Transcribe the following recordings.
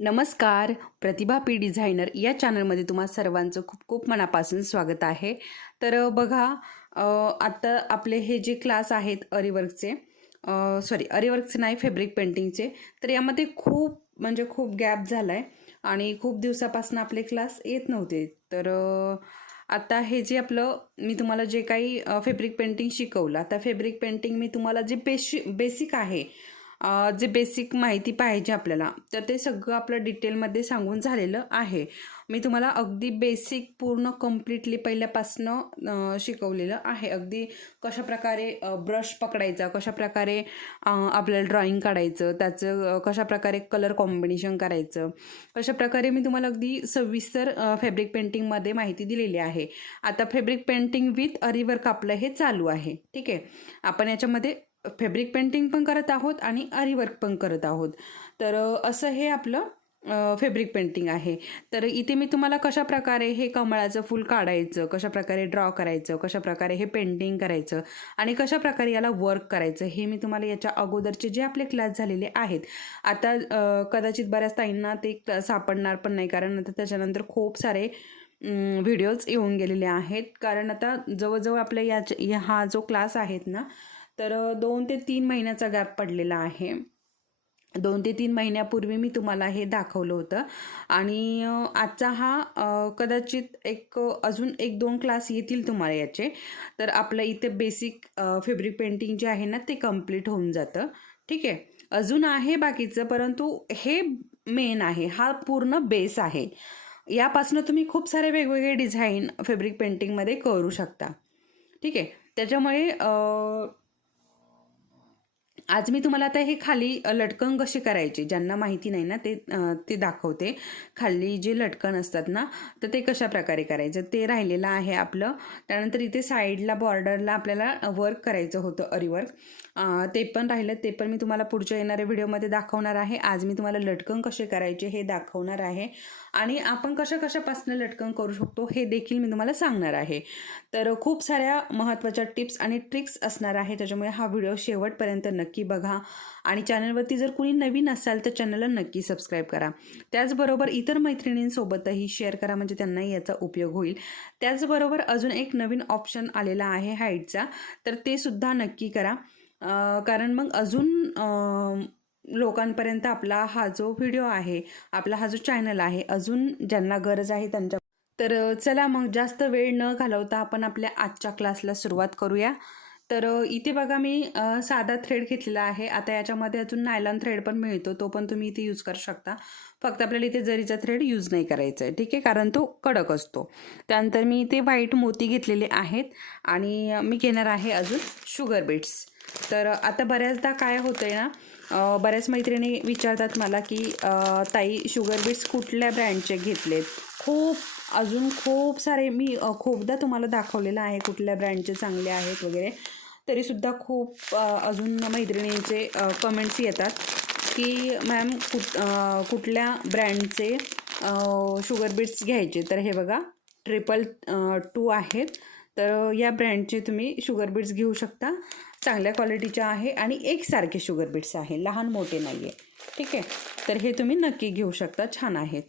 नमस्कार. प्रतिभा P designer या चॅनलमध्ये तुम्हा सर्वांचं खूप खूप मनापासून स्वागत आहे. तर बघा, आता आपले हे जे क्लास आहेत अरीवर्कचे, अरीवर्कचे नाही, फॅब्रिक पेंटिंगचे, तर यामध्ये खूप गॅप झाला आहे आणि खूप दिवसापासून आपले क्लास येत नव्हते. तर आता हे जे आपलं मी तुम्हाला जे काही फॅब्रिक पेंटिंग शिकवलं, आता फॅब्रिक पेंटिंग मी तुम्हाला जे बेसिक आहे, जे बेसिक माहिती पाहिजे आपल्याला, तर ते सगळं आपलं डिटेलमध्ये सांगून झालेलं आहे. मी तुम्हाला अगदी बेसिक पूर्ण कम्प्लिटली पहिल्यापासनं शिकवलेलं आहे. अगदी कशाप्रकारे ब्रश पकडायचा, कशाप्रकारे आपल्याला ड्रॉइंग काढायचं, त्याचं कशाप्रकारे कलर कॉम्बिनेशन करायचं, कशाप्रकारे मी तुम्हाला अगदी सविस्तर फॅब्रिक पेंटिंगमध्ये माहिती दिलेली आहे. आता फॅब्रिक पेंटिंग विथ अरीवर्क आपलं हे चालू आहे. ठीक आहे, आपण याच्यामध्ये फॅब्रिक पेंटिंग पण करत आहोत आणि अरीवर्क पण करत आहोत. तर असं हे आपलं फॅब्रिक पेंटिंग आहे. तर इथे मी तुम्हाला कशाप्रकारे हे कमळाचं फूल काढायचं, कशाप्रकारे ड्रॉ करायचं, कशाप्रकारे हे पेंटिंग करायचं आणि कशाप्रकारे याला वर्क करायचं, हे मी तुम्हाला याच्या अगोदरचे जे आपले क्लास झालेले आहेत. आता कदाचित बऱ्याच ताईंना ते सापडणार पण नाही, कारण आता त्याच्यानंतर खूप सारे व्हिडिओज येऊन गेलेले आहेत. कारण आता जवळजवळ आपल्या हा जो क्लास आहेत ना, तर 2 ते 3 महिन्याचा गॅप पडलेला आहे. 2 ते 3 महिन्यापूर्वी मी तुम्हाला हे दाखवलं होतं आणि आजचा हा कदाचित अजून 1-2 क्लास येतील तुम्हाला याचे. तर आपलं इथे बेसिक फॅब्रिक पेंटिंग जे आहे ना, ते कम्प्लीट होऊन जातं. ठीक आहे, अजून आहे बाकीचं, परंतु हे मेन आहे, हा पूर्ण बेस आहे. यापासून तुम्ही खूप सारे वेगवेगळे डिझाईन फॅब्रिक पेंटिंगमध्ये करू शकता. ठीक आहे, त्याच्यामुळे आज मी तुम्हाला आता हे खाली लटकन कशी करायची, ज्यांना माहिती नाही ना, ते दाखवते. खाली जे लटकन असतात ना, तर ते कशा प्रकारे करायचं ते राहिलेलं आहे आपलं. त्यानंतर इथे साईडला बॉर्डरला आपल्याला वर्क करायचं होतं, अरीवर्क, ते पण राहिलं. ते पण मी तुम्हाला पुढच्या येणाऱ्या व्हिडिओमध्ये दाखवणार आहे. आज मी तुम्हाला लटकन कसे करायचे हे दाखवणार आहे आणि आपण कशापासून लटकन करू शकतो हे देखील मी तुम्हाला सांगणार आहे. तर खूप साऱ्या महत्त्वाच्या टिप्स आणि ट्रिक्स असणार आहे, त्याच्यामुळे हा व्हिडिओ शेवटपर्यंत नक्की बघा. आणि चॅनलवरती जर कुणी नवीन असाल तर चॅनलला नक्की सबस्क्राईब करा. त्याचबरोबर इतर मैत्रिणींसोबतही शेअर करा, म्हणजे त्यांनाही याचा उपयोग होईल. त्याचबरोबर अजून एक नवीन ऑप्शन आलेला आहे हाईटचा, तर ते सुद्धा नक्की करा. कारण मग अजून लोकांपर्यंत आपला हा जो व्हिडिओ आहे, आपला हा जो चॅनल आहे, अजून ज्यांना गरज आहे त्यांच्या. तर चला मग जास्त वेळ न घालवता आपण आपल्या आजच्या क्लासला सुरुवात करूया. तर इथे बघा, मी साधा थ्रेड घेतलेला आहे. आता याच्यामध्ये अजून नायलॉन थ्रेड पण मिळतो, तो पण तुम्ही इथे यूज करू शकता. फक्त आपल्याला इथे जरीचा थ्रेड यूज नाही करायचा आहे. ठीक आहे, कारण तो कडक असतो. त्यानंतर मी इथे व्हाईट मोती घेतलेले आहेत आणि मी घेणार आहे अजून शुगर बीट्स. तर आता बऱ्याचदा काय होतंय ना, बऱ्याच मैत्रिणी विचारतात मला की ताई, शुगर बीट्स कुठल्या ब्रँडचे घेतलेत. अजून खूप सारे मी खूपदा तुम्हाला दाखवलेलं आहे कुठल्या ब्रँडचे चांगले आहेत वगैरे, तरीसुद्धा खूप अजून मैत्रिणींचे कमेंट्स येतात की मॅम कुठल्या ब्रँडचे शुगर बीट्स घ्यायचे. तर हे बघा, 222 आहेत. तर या ब्रँडचे तुम्ही शुगर बीट्स घेऊ शकता. चांगल्या क्वालिटीचे आहे आणि एकसारखे शुगर बीट्स आहे, लहान मोठे नाही आहे. ठीक आहे, तर हे तुम्ही नक्की घेऊ शकता, छान आहेत.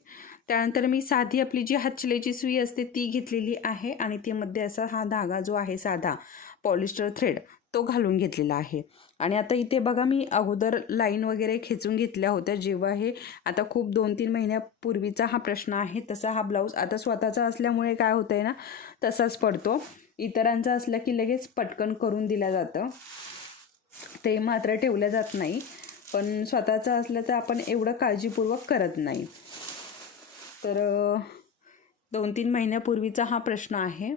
त्यानंतर मी साधी आपली जी हातशिलाईची सुई असते ती घेतलेली आहे आणि त्यामध्ये असा हा धागा जो आहे साधा पॉलिस्टर थ्रेड, तो घालून घेतलेला आहे. आणि आता इथे बघा, मी अगोदर लाईन वगैरे खेचून घेतल्या होत्या जेव्हा हे, आता खूप 2-3 महिन्यापूर्वीचा हा प्रश्न आहे. तसा हा ब्लाऊज आता स्वतःचा असल्यामुळे काय होतं आहे ना, तसाच पडतो. इतरांचा असला की लगेच पटकन करून दिलं जातं, ते मात्र ठेवलं जात नाही. पण स्वतःचं असलं तर आपण एवढं काळजीपूर्वक करत नाही. तर 2-3 महिन्यापूर्वीचा हा प्रश्न आहे.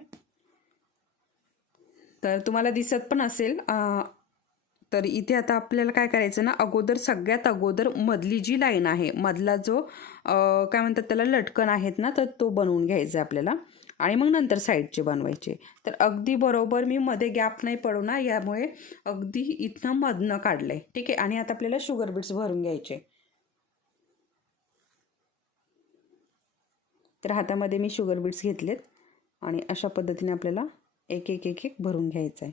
तर तुम्हाला दिसत पण असेल. तर इथे आता आपल्याला काय करायचं ना, सगळ्यात अगोदर मधली जी लाईन आहे, मधला जो काय म्हणतात त्याला, लटकन आहेत ना, तर तो बनवून घ्यायचा आपल्याला आणि मग नंतर साईडचे बनवायचे. तर अगदी बरोबर मी मध्ये गॅप नाही पडू ना, यामुळे अगदी इथनं मधनं काढलंय. ठीक आहे, आणि आता आपल्याला शुगर बीट्स भरून घ्यायचे. तर हातामध्ये मी शुगर बीट्स घेतलेत आणि अशा पद्धतीने आपल्याला एक एक एक एक भरून घ्यायचं आहे.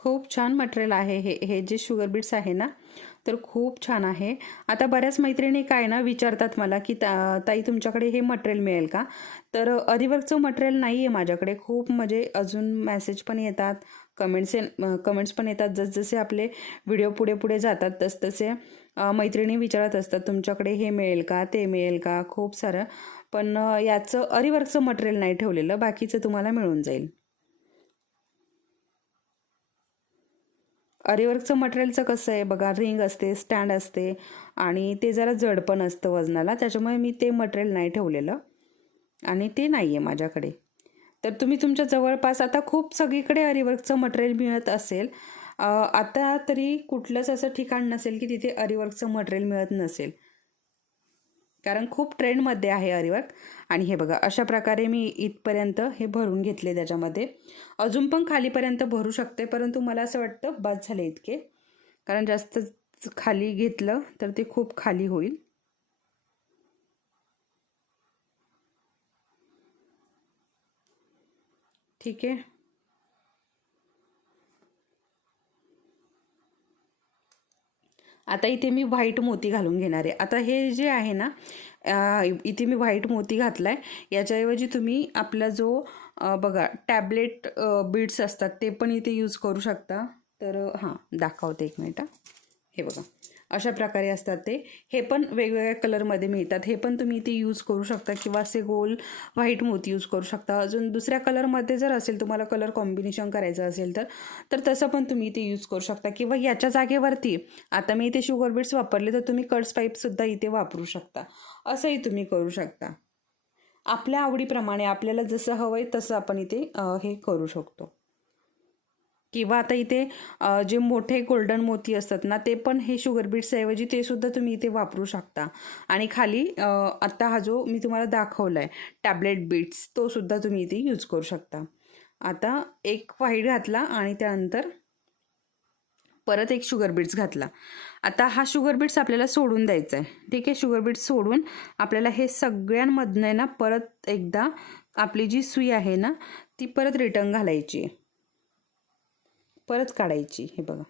खूप छान मटेरियल आहे हे हे जे शुगर बीट्स आहे ना, तर खूप छान आहे. आता बऱ्याच मैत्रिणी काय ना विचारतात मला की ताई तुमच्याकडे हे मटेरियल मिळेल का? तर अरिवर्कचं मटेरियल नाही आहे माझ्याकडे. खूप म्हणजे अजून मेसेज पण येतात, कमेंट्स पण येतात. जसजसे आपले व्हिडिओ पुढे पुढे जातात तसतसे मैत्रिणी विचारत असतात तुमच्याकडे हे मिळेल का, ते मिळेल का, खूप सारं. पण याचं अरिवर्कचं मटेरियल नाही ठेवलेलं, बाकीचं तुम्हाला मिळून जाईल. अरिवर्कचं मटेरियलचं कसं आहे बघा, रिंग असते, स्टँड असते आणि ते जरा जड पण असतं वजनाला, त्याच्यामुळे मी ते मटेरियल नाही ठेवलेलं आणि ते नाही आहे माझ्याकडे. तर तुम्ही तुमच्या जवळपास आता खूप सगळीकडे अरिवर्कचं मटेरियल मिळत असेल. आता तरी कुठलंच असं ठिकाण नसेल की तिथे अरिवर्कचं मटेरियल मिळत नसेल, कारण खूप ट्रेंडमध्ये आहे अरिवर्क. आणि हे बघा अशा प्रकारे मी इथपर्यंत हे भरून घेतले. त्याच्यामध्ये अजून पण खालीपर्यंत भरू शकते, परंतु मला असं वाटतं बस झाले इतके, कारण जास्त खाली घेतलं तर ते खूप खाली होईल. ठीक आहे. आता इथे मी व्हाईट मोती घालून घेणार आहे. आता हे जे आहे ना, इथे मी व्हाईट मोती घातला आहे. याच्याऐवजी तुम्ही आपला जो बघा टॅबलेट बीड्स असतात ते पण इथे यूज करू शकता. तर हां दाखवते एक मिनिट. हे बघा अशा प्रकारे असतात ते. हे पण वेगवेगळ्या कलरमध्ये मिळतात. हे पण तुम्ही इथे यूज करू शकता किंवा असे गोल व्हाईट मोती यूज करू शकता. अजून दुसऱ्या कलरमध्ये जर असेल तुम्हाला कलर कॉम्बिनेशन करायचं असेल तर तसं पण तुम्ही इथे यूज करू शकता. किंवा याच्या जागेवरती आता मी इथे शुगर बीट्स वापरले तर तुम्ही कर्ड्स पाईपसुद्धा इथे वापरू शकता. असंही तुम्ही करू शकता. आपल्या आवडीप्रमाणे आपल्याला जसं हवं आहे तसं आपण इथे हे करू शकतो. किंवा आता इथे जे मोठे गोल्डन मोती असतात ना, ते पण हे शुगर बीट्सऐवजी ते सुद्धा तुम्ही इथे वापरू शकता. आणि खाली आत्ता हा जो मी तुम्हाला दाखवला आहे टॅबलेट बीट्स, तो सुद्धा तुम्ही इथे यूज करू शकता. आता एक व्हाईट घातला आणि त्यानंतर परत एक शुगर बीट्स घातला. आता हा शुगर बीट्स आपल्याला सोडून द्यायचा आहे. ठीक आहे, शुगर बीट्स सोडून आपल्याला हे सगळ्यांमधनं ना परत एकदा आपली जी सुई आहे ना ती परत रिटर्न घालायची, परत काढायची. हे बघा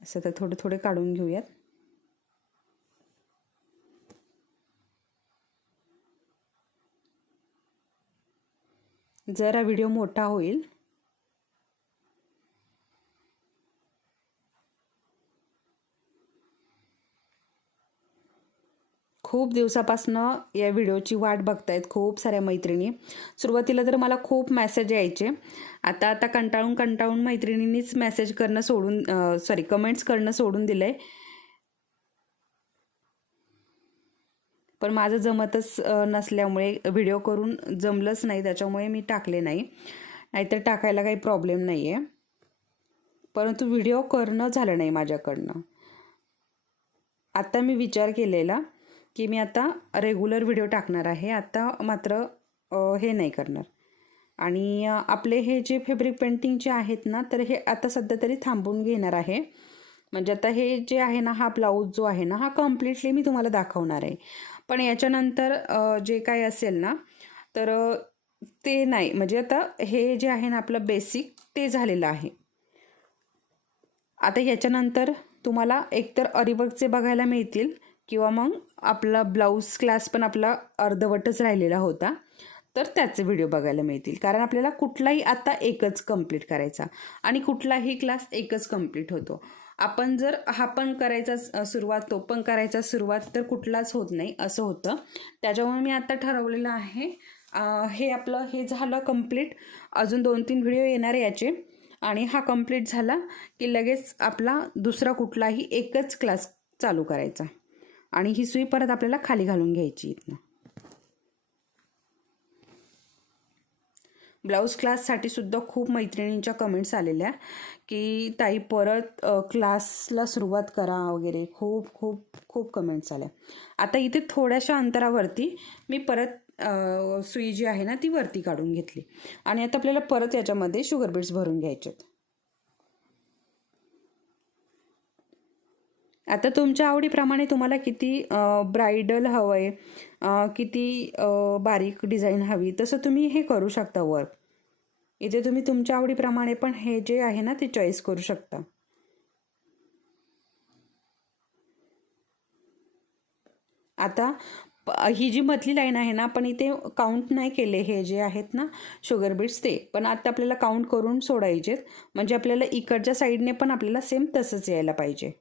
असं तर थोडे थोडे काढून घेऊयात. जरा व्हिडिओ मोठा होईल. खूप दिवसापासनं या व्हिडिओची वाट बघतायत खूप साऱ्या मैत्रिणी. सुरुवातीला तर मला खूप मेसेज यायचे. आता आता कंटाळून कंटाळून मैत्रिणींनीच मेसेज करणं सोडून कमेंट्स करणं सोडून दिलं आहे. पण माझं जमतच नसल्यामुळे व्हिडिओ करून जमलंच नाही, त्याच्यामुळे मी टाकले नाही. नाहीतर टाकायला काही प्रॉब्लेम नाही आहे, परंतु व्हिडिओ करणं झालं नाही माझ्याकडनं. आता मी विचार केलेला की मी आता रेग्युलर व्हिडिओ टाकणार आहे. आता मात्र हे नाही करणार. आणि आपले हे जे फॅब्रिक पेंटिंगचे आहेत ना, तर हे आता सध्या तरी थांबून घेणार आहे. म्हणजे आता हे जे आहे ना, हा ब्लाऊज जो आहे ना, हा कम्प्लिटली मी तुम्हाला दाखवणार आहे. पण याच्यानंतर जे काय असेल ना, तर ते नाही. म्हणजे आता हे जे आहे ना आपलं बेसिक, ते झालेलं आहे. आता याच्यानंतर तुम्हाला एकतर अरिवर्कचे बघायला मिळतील किंवा मग आपला ब्लाऊज क्लास पण आपला अर्धवटच राहिलेला होता, तर त्याचे व्हिडिओ बघायला मिळतील. कारण आपल्याला कुठलाही आता एकच कंप्लीट करायचा आणि कुठलाही क्लास एकच कंप्लीट होतो. आपण जर हा पण करायचा सुरुवात, तो पण करायचा सुरुवात, तर कुठलाच होत नाही असं होतं. त्याच्यामुळे मी आता ठरवलेलं आहे हे आपलं हे झालं कंप्लीट. अजून 2-3 व्हिडिओ येणार आहे याचे. आणि हा कंप्लीट झाला की लगेच आपला दुसरा कुठलाही एकच क्लास चालू करायचा. आणि ही सुई परत आपल्याला खाली घालून घ्यायची इथनं. ब्लाऊज क्लाससाठी सुद्धा खूप मैत्रिणींच्या कमेंट्स आलेल्या की ताई परत क्लासला सुरुवात करा वगैरे. खूप खूप खूप कमेंट्स आल्या. आता इथे थोड्याशा अंतरावरती मी परत सुई जी आहे ना ती वरती काढून घेतली. आणि आता आपल्याला परत याच्यामध्ये शुगर बीट्स भरून घ्यायचेत. आता तुमच्या आवडीप्रमाणे तुम्हाला किती ब्रायडल हवं आहे, किती बारीक डिझाईन हवी, तसं तुम्ही हे करू शकता वर्क. इथे तुम्ही तुमच्या आवडीप्रमाणे पण हे जे आहे ना ते चॉईस करू शकता. आता ही जी मधली लाईन आहे ना, आपण इथे काउंट नाही केले हे जे आहेत ना शुगर बीट्स ते, पण आता आपल्याला काउंट करून सोडायचेत, म्हणजे आपल्याला इकडच्या साईडने पण आपल्याला सेम तसंच यायला पाहिजे.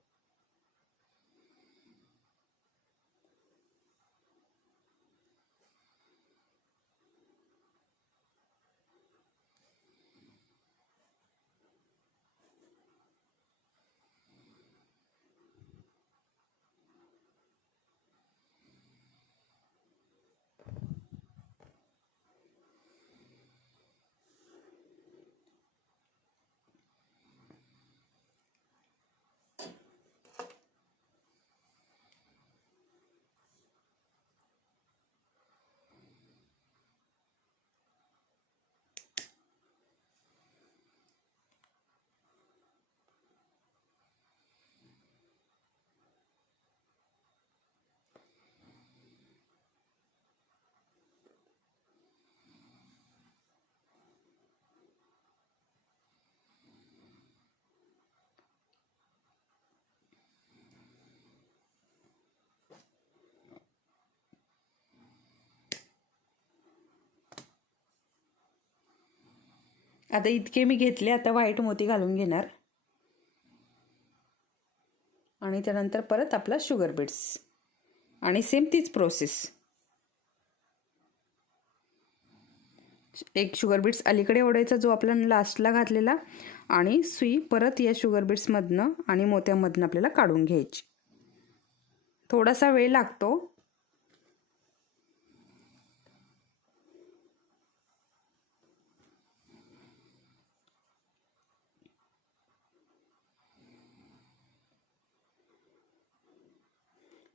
आता इतके मी घेतले, आता व्हाईट मोती घालून घेणार आणि त्यानंतर परत आपला शुगर बीट्स आणि सेम तीच प्रोसेस. एक शुगर बीट्स अलीकडे ओढायचा जो आपण लास्टला घातलेला, आणि सुई परत या शुगर बीट्समधनं आणि मोत्यामधनं आपल्याला काढून घ्यायची. थोडासा वेळ लागतो.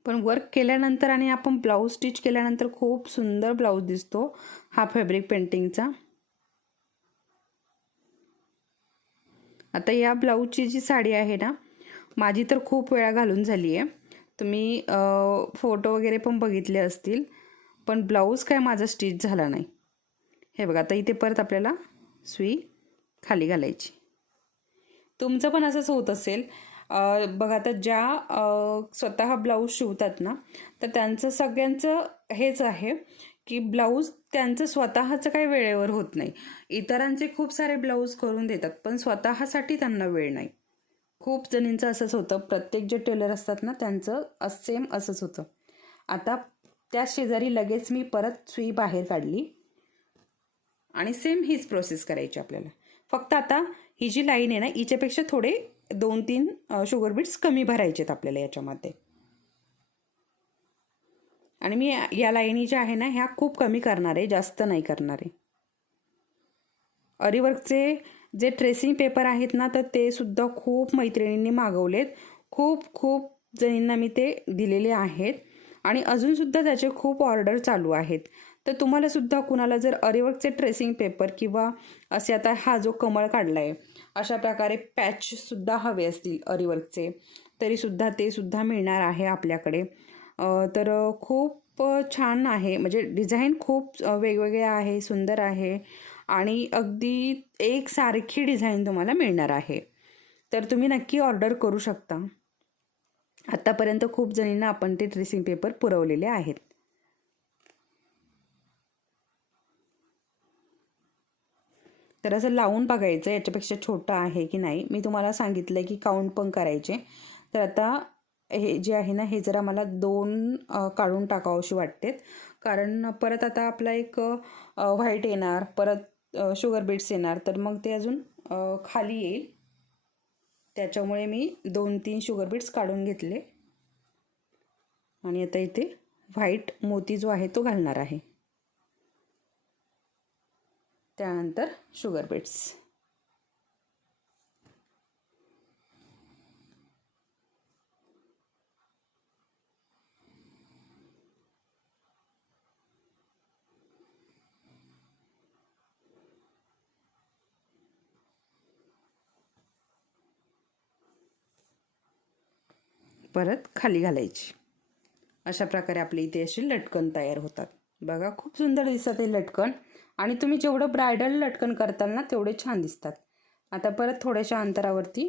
पण वर्क केल्यानंतर आणि आपण ब्लाऊज स्टिच केल्यानंतर खूप सुंदर ब्लाऊज दिसतो हा फॅब्रिक पेंटिंगचा. आता या ब्लाऊजची जी साडी आहे ना, माझी तर खूप वेळा घालून झाली आहे. तुम्ही फोटो वगैरे पण बघितले असतील, पण ब्लाऊज काय माझा स्टिच झाला नाही. हे बघा, आता इथे परत आपल्याला सुई खाली घालायची. तुमचं पण असंच होत असेल. बघा, आता ज्या स्वतः ब्लाऊज शिवतात ना, तर त्यांचं सगळ्यांचं हेच आहे की ब्लाऊज त्यांचं स्वतःचं काही वेळेवर होत नाही. इतरांचे खूप सारे ब्लाऊज करून देतात, पण स्वतःसाठी त्यांना वेळ नाही. खूप जणींचं असंच होतं. प्रत्येक जे टेलर असतात ना, त्यांचं सेम असंच होतं. आता त्या शेजारी लगेच मी परत सुई बाहेर काढली आणि सेम हीच प्रोसेस करायची आपल्याला. फक्त आता ही जी लाईन आहे ना, हिच्यापेक्षा थोडे 2-3 शुगर बीट्स कमी भरायचेत आपल्याला याच्यामध्ये. आणि मी या लाईनी ज्या आहे ना, ह्या खूप कमी करणार आहे, जास्त नाही करणार आहे. अरीवर्कचे जे ट्रेसिंग पेपर आहेत ना, तर ते सुद्धा खूप मैत्रिणींनी मागवलेत. खूप खूप जणींना मी ते दिलेले आहेत आणि अजूनसुद्धा त्याचे खूप ऑर्डर चालू आहेत. तर तुम्हाला सुद्धा कुणाला जर अरीवर्कचे ट्रेसिंग पेपर किंवा असे आता हा जो कमळ काढला आहे, अशा प्रकारे पॅचसुद्धा हवे असतील अरीवर्कचे, तरीसुद्धा ते सुद्धा मिळणार आहे आपल्याकडे. तर खूप छान आहे, म्हणजे डिझाईन खूप वेगवेगळे आहे, सुंदर आहे आणि अगदी एकसारखी डिझाईन तुम्हाला मिळणार आहे. तर तुम्ही नक्की ऑर्डर करू शकता. आत्तापर्यंत खूप जणींना आपण ते ट्रेसिंग पेपर पुरवलेले आहेत. तर असं लावून बघायचं याच्यापेक्षा छोटं आहे की नाही. मी तुम्हाला सांगितलं की काउंट पण करायचे. तर आता हे जे आहे ना, हे जरा मला 2 काढून टाकावंशी वाटतेत, कारण परत आता आपला एक व्हाईट येणार, परत शुगर बीट्स येणार, तर मग ते अजून खाली येईल. त्याच्यामुळे मी 2-3 शुगर बीट्स काढून घेतले आणि आता इथे व्हाईट मोती जो आहे तो घालणार आहे. त्यानंतर शुगर बीट्स. परत खाली घालायची. अशा प्रकारे आपली इथे अशी लटकन तयार होतात. बघा, खूप सुंदर दिसतात हे लटकन. आणि तुम्ही जेवढं ब्रायडल लटकन करताल ना तेवढे छान दिसतात. आता परत थोड्याशा अंतरावरती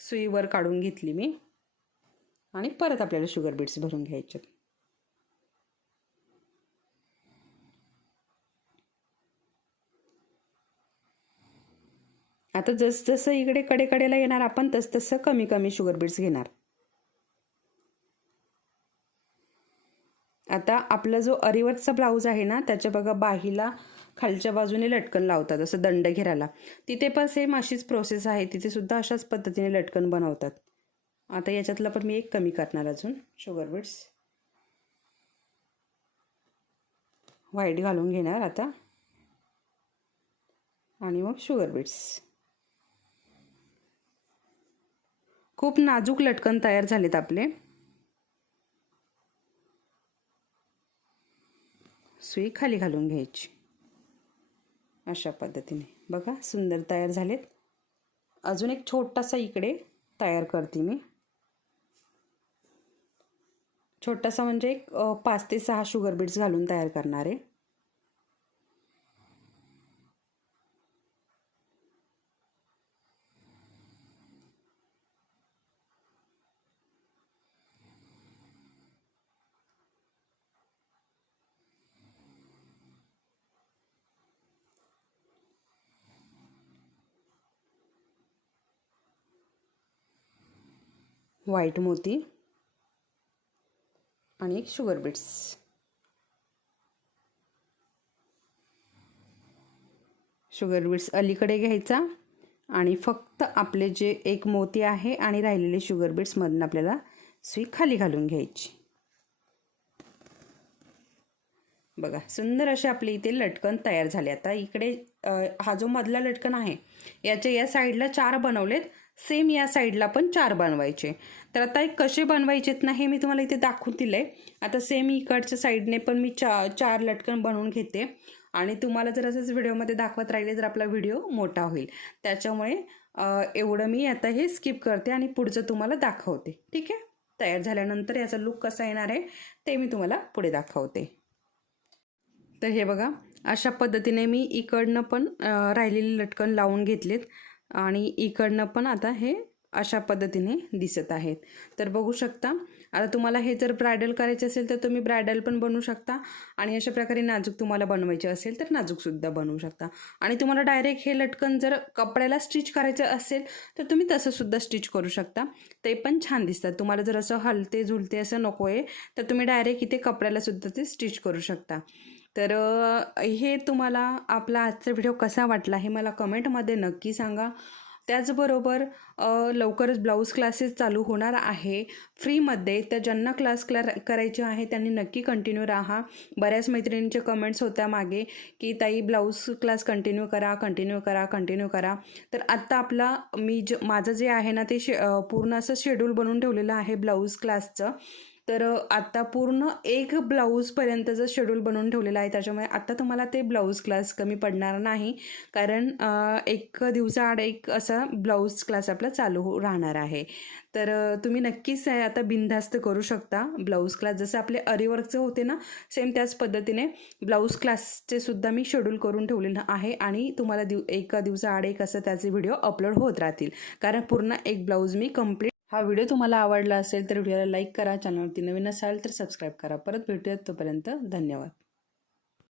सुई वर काढून घेतली मी आणि परत आपल्याला शुगर बीड्स भरून घ्यायचे. आता जसं इकडे कडेला येणार आपण तसं कमी कमी शुगर बीड्स घेणार. आता आपला जो अरीवर्कचा ब्लाऊज आहे ना त्याच्या बघा बाहीला खालच्या बाजूने लटकन लावतात असं दंड घेराला. तिथे पण सेम अशीच प्रोसेस आहे, तिथे सुद्धा अशाच पद्धतीने लटकन बनवतात. आता याच्यातला पण मी एक कमी करणार अजून शुगर बीड्स. व्हाईट घालून घेणार आता आणि मग शुगर बीड्स. खूप नाजूक लटकन तयार झालेत आपले. सुई खाली घालून घ्यायची अशा पद्धतीने. बघा सुंदर तयार झालेत. अजून एक छोटासा इकडे तयार करते मी. छोटासा म्हणजे एक 5 ते 6 शुगर बीड्स घालून तयार करणार आहे. व्हाईट मोती आणि एक शुगर बीड्स. शुगर बीड्स अलीकडे घ्यायचा आणि फक्त आपले जे एक मोती आहे आणि राहिलेले शुगर बीड्स मधून आपल्याला सुई खाली घालून घ्यायची. बघा सुंदर असे आपले इथे लटकन तयार झाले. आता इकडे हा जो मधला लटकन आहे याच्या या साईडला 4 बनवलेत, सेम या साईडला पण 4 बनवायचे. तर आता एक कसे बनवायचेत ना हे मी तुम्हाला इथे दाखवून दिले. आता सेम इकडच्या साईडने पण मी 4 लटकन बनवून घेते आणि तुम्हाला जर असंच व्हिडिओमध्ये दाखवत राहिले तर आपला व्हिडिओ मोठा होईल. त्याच्यामुळे एवढं मी आता हे स्किप करते आणि पुढचं तुम्हाला दाखवते. ठीक आहे. तयार झाल्यानंतर याचा लुक कसा येणार आहे ते मी तुम्हाला पुढे दाखवते. तर हे बघा अशा पद्धतीने मी इकडनं पण राहिलेले लटकन लावून घेतलेत आणि इकडनं पण आता हे अशा पद्धतीने दिसत आहेत. तर बघू शकता. आता तुम्हाला हे जर ब्रायडल करायचे असेल तर तुम्ही ब्रायडल पण बनवू शकता आणि अशा प्रकारे नाजूक तुम्हाला बनवायचे असेल तर नाजूकसुद्धा बनवू शकता. आणि तुम्हाला डायरेक्ट हे लटकन जर कपड्याला स्टिच करायचं असेल तर तुम्ही तसंसुद्धा स्टिच करू शकता, ते पण छान दिसतात. तुम्हाला जर असं हलते झुलते असं नको आहे तर तुम्ही डायरेक्ट इथे कपड्यालासुद्धा ते स्टिच करू शकता. तर हे तुम्हाला आपला आजचा व्हिडिओ कसा वाटला हे मला कमेंटमध्ये नक्की सांगा. त्याचबरोबर लवकरच ब्लाऊज क्लासेस चालू होणार आहे फ्रीमध्ये. तर ज्यांना क्लास करायचे आहे त्यांनी नक्की कंटिन्यू राहा. बऱ्याच मैत्रिणींचे कमेंट्स होत्या मागे की ताई ब्लाऊज क्लास कंटिन्यू करा. तर आत्ता आपला माझं जे आहे ना ते पूर्ण असं शेड्यूल बनवून ठेवलेलं आहे ब्लाऊज क्लासचं. तर आत्ता पूर्ण एक ब्लाऊजपर्यंतचं शेड्यूल बनवून ठेवलेलं आहे. त्याच्यामुळे आत्ता तुम्हाला ते ब्लाऊज क्लास कमी पडणार नाही, कारण एक दिवसाआड एक असा ब्लाऊज क्लास आपला चालू राहणार आहे. तर तुम्ही नक्कीच आता बिनधास्त करू शकता ब्लाऊज क्लास. जसं आपले अरीवर्कचे होते ना सेम त्याच पद्धतीने ब्लाऊज क्लासचे सुद्धा मी शेड्यूल करून ठेवलेलं आहे आणि तुम्हाला एका दिवसाआड एक असं त्याचे व्हिडिओ अपलोड होत राहतील, कारण पूर्ण एक ब्लाऊज मी कंप्लीट. हा व्हिडिओ तुम्हाला आवडला असेल तर व्हिडिओला लाईक करा, चॅनलवरती नवीन असाल तर सबस्क्राईब करा. परत भेटूयात, तोपर्यंत धन्यवाद.